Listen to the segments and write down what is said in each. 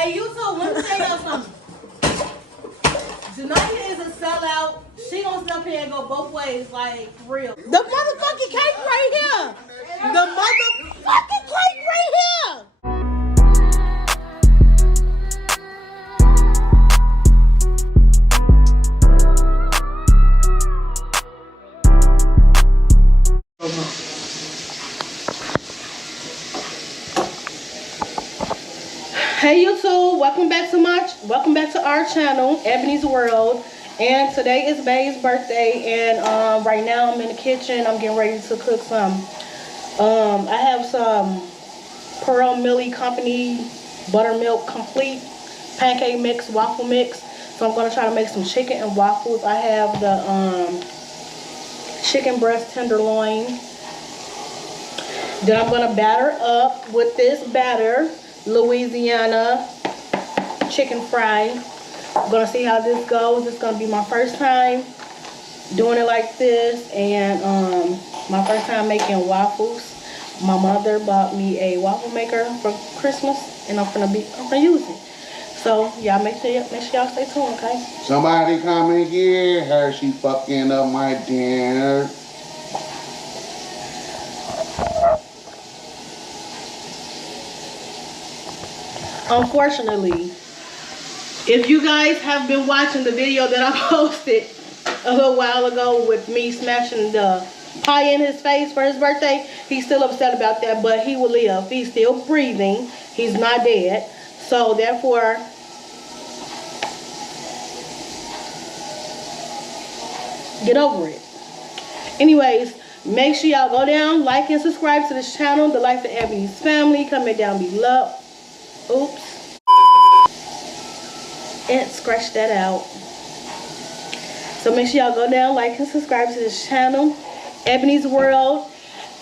Hey, you two, let me tell y'all something. Janaya is a sellout. She gonna sit up here and go both ways, like, for real. The motherfucking cake right here. The motherfucking cake right here. Hey YouTube, welcome back to our channel, Ebony's World. And today is Bae's birthday, and right now I'm in the kitchen. I'm getting ready to cook some. I have some Pearl Millie Company buttermilk complete pancake mix, waffle mix. So I'm gonna try to make some chicken and waffles. I have the chicken breast tenderloin. Then I'm gonna batter up with this batter. Louisiana chicken fry. I'm gonna see how this goes. It's gonna be my first time doing it like this, and my first time making waffles. My mother bought me a waffle maker for Christmas, and I'm gonna use it. So y'all make sure y'all stay tuned, okay? Somebody come and get her. She fucking up my dinner. Unfortunately, if you guys have been watching the video that I posted a little while ago with me smashing the pie in his face for his birthday, he's still upset about that, but he will live. He's still breathing. He's not dead. So therefore, get over it. Anyways, make sure y'all go down, like and subscribe to this channel, The Life of Ebony's Family. Comment down below. Oops. And scratch that out. So make sure y'all go down, like and subscribe to this channel, Ebony's World.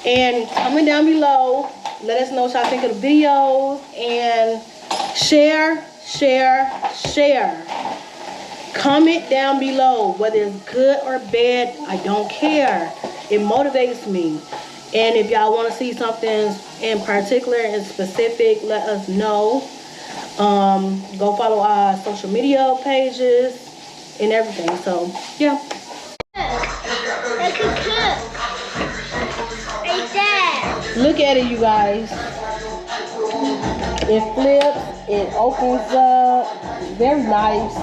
And comment down below. Let us know what y'all think of the videos. And share. Comment down below whether it's good or bad. I don't care. It motivates me. And if y'all want to see something in particular and specific, let us know. Go follow our social media pages and everything. So, yeah. Look at it, you guys. It flips. It opens up. Very nice.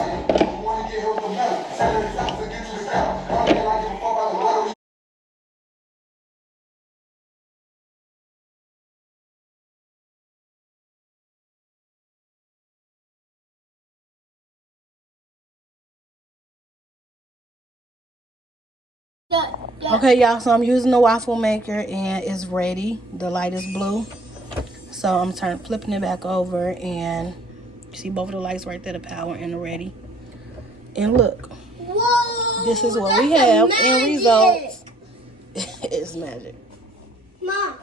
Okay, y'all, so I'm using the waffle maker and it's ready. The light is blue. So I'm flipping it back over, and you see both of the lights right there, the power and the ready. And look, whoa, this is what we have in results. It's magic. Mom.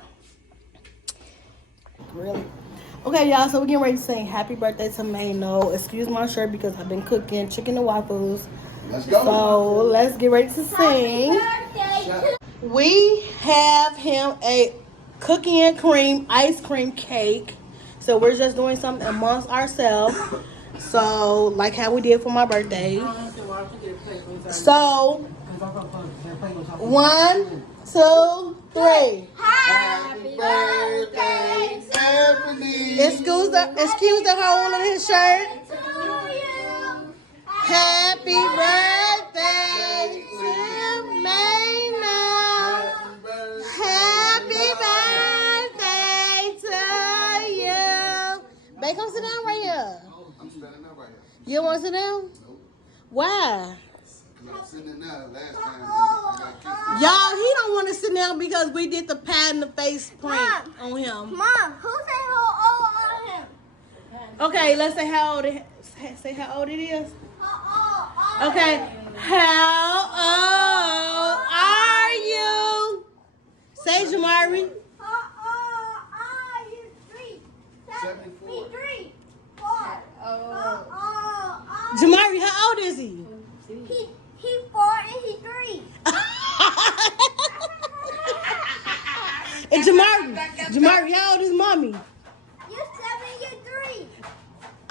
Really? Okay, y'all, so we're getting ready to sing Happy Birthday to Mano. Excuse my shirt because I've been cooking chicken and waffles. Let's go. So let's get ready to sing. We have him a cookie and cream ice cream cake. So we're just doing something amongst ourselves. So like how we did for my birthday. So 1, 2, 3. Happy birthday, Ebony. Excuse the hole in his shirt. Happy birthday to Mano. Happy birthday to you. Babe, come sit down right here. I'm standing up right here. You don't want to sit down? Nope. Why? Because I'm sitting down last time. I got kicked. Y'all, he don't want to sit down because we did the pat in the face prank on him. Mom, who said how old on him? Okay, let's say how old it is. Okay, how old are you? Say, Jamari. Are you 3? 74. 3, 4. Jamari, how old is he? He 4 and he 3. And Jamari, how old is mommy? You're 7 and you're 3.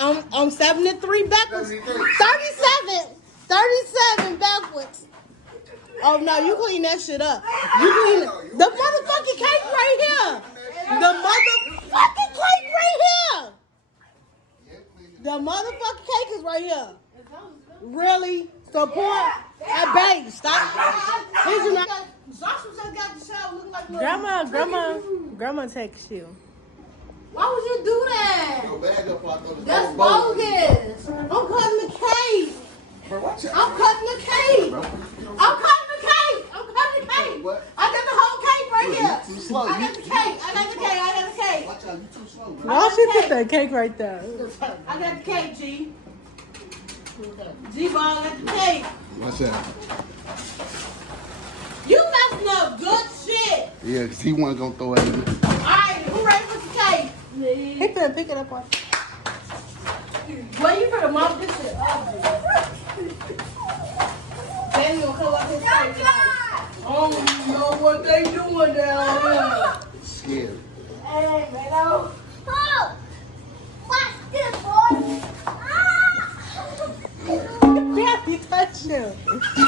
I'm 73 backwards. 37 backwards. Oh no, you clean that shit up. You clean the motherfucking cake right here. The motherfucking cake right here. The motherfucking cake is right here. Really? Support at base. Stop. Here's your Joshua just got the shower looking like Grandma text you. Why would you do that? That's bogus. I'm cutting the cake. I'm cutting the cake. I'm cutting the cake. I got the whole cake right here. I got the cake. Watch out, you too slow, bro. Why she put that cake right there? I got the cake, G. G-Ball got the cake. Watch out. You messing up good shit. Yeah, because he wasn't going to throw it in. Alright, who ready for the cake? He finna pick it up on. Well, you finna mop this shit up. Then you gonna cut up his face. I don't know what they doing down here. Scared. Hey, man. Oh, watch this, boy. Yeah, he touched you. I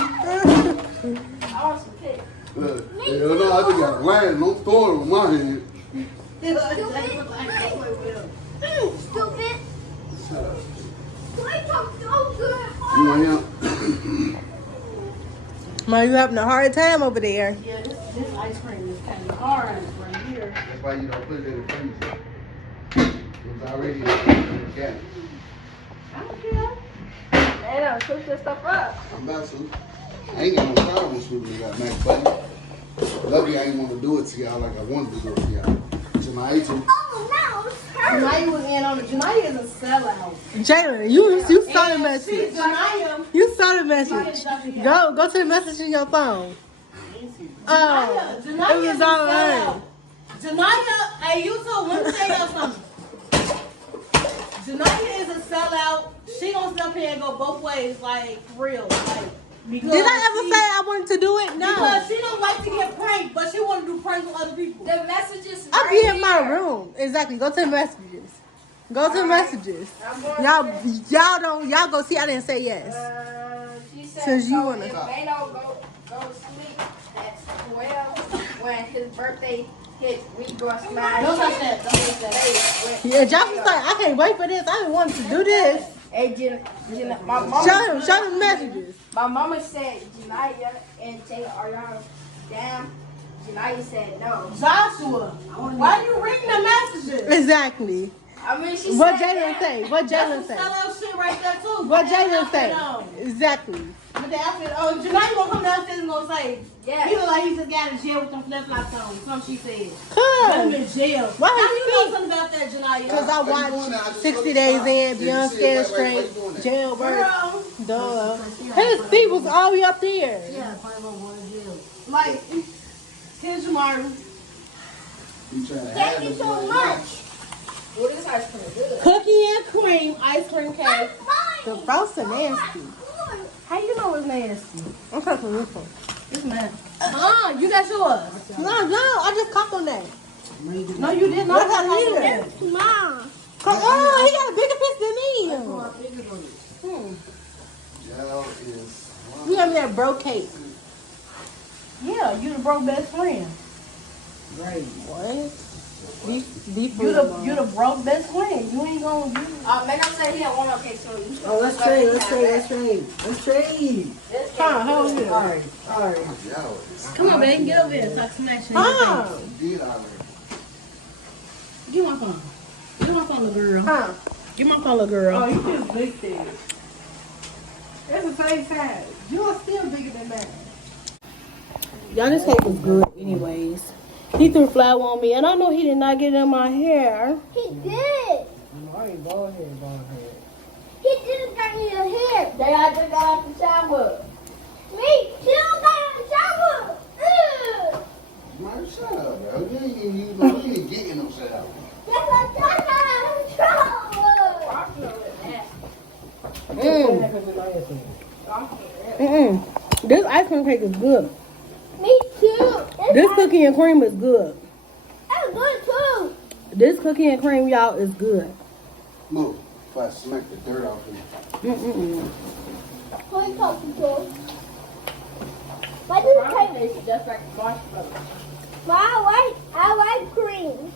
want some cake. Hell no, I just got land. Don't throw it on my head. Stupid. Shut up. Why talk so good? You want him? Ma, you having a hard time over there. Yeah, this ice cream is kind of hard right here. That's why you don't put it in the freezer. It's already in the can. I don't care. Man, I'll switch this stuff up. I'm about to. I ain't got no problem with sweeping that Mac buddy. Lucky I ain't want to do it to y'all like I wanted to do it to y'all. Tonight, too. Oh, no. Janaya was in on it. Janaya is a sellout. Jalen, you saw the message. Janaya. You saw the message. Go to the message in your phone. Oh, it was all her. Janaya, hey, you told let me tell y'all something. Janaya is a sellout. She gonna sit up here and go both ways, like for real. Like, because Did I ever say I wanted to do it? No. Because she don't like to get pranked, but she want to do pranks with other people. The messages I'll be in my room. Exactly. Go to the messages. Go to the messages. Y'all go see. I didn't say yes. She said, Since you so wanna- if Mano go to sleep at 12 when his birthday hits, we go smash. Don't touch that. Don't touch that. Yeah, Josh was like, I can't wait for this. I wanted to do this. Hey, my mama. Show them messages. My mama said Janaya and Jay are y'all down. Janaya said no. Joshua, why are you reading the messages? Exactly. I mean, she What said Jalen that. say? What Jalen That's say? some sellout shit right there too. What Put that Jalen outfit say? on. Exactly. But the outfit, Janaya gonna come downstairs and gonna say, Yeah. he look like he just got in jail with them flip-flops on. Something she said. Huh. I'm in jail. Why How you you know something about that, Janaya? Because I Why you doing that? I watched just 60 looked Days up. In, Did you Beyond see it? Scared Why you Straight, doing that? Jailbird. Girl. Duh. His feet was all the way up there. Like, here's your Martin. You trying to Thank have you this so one. much. Well, this ice cream is good. Cookie and cream ice cream cake. The frosting nasty. How you know it's nasty? I'm talking this one. It's nasty. You got yours. No, I just coughed on that. No, you didn't. What kind of you eater? Mom. Oh, he got a bigger piece than me. Y'all is. You got me that bro cake. Yeah, you the broke best friend. What? Beef You the broke best friend. You ain't gonna do. Mano said he don't want no cake, so you should. Oh, let's trade. Let's trade. Huh, hold on. All right. Y'all is. Come on, baby, get over here. Talk some action. Huh? You did already. Give my phone. Give my phone, little girl. Huh? Give my phone, little girl. Oh, you just big thing. It's the same size. You are still bigger than that. Y'all, this cake was good anyways. He threw flour on me, and I know he did not get in my hair. He did. No, I ain't bald head. He didn't get in your hair. I just got out the shower. Me too got in the shower. Ugh. Man, shut up, bro. You ain't getting no shit out. Yes, I just got in the shower. This ice cream cake is good. Me too. This cookie and cream is good. That's good too. This cookie and cream, y'all, is good. Move. If I smack the dirt off him. Who are you talking to? Why do you take It's just like marshmallows. Well, I like cream.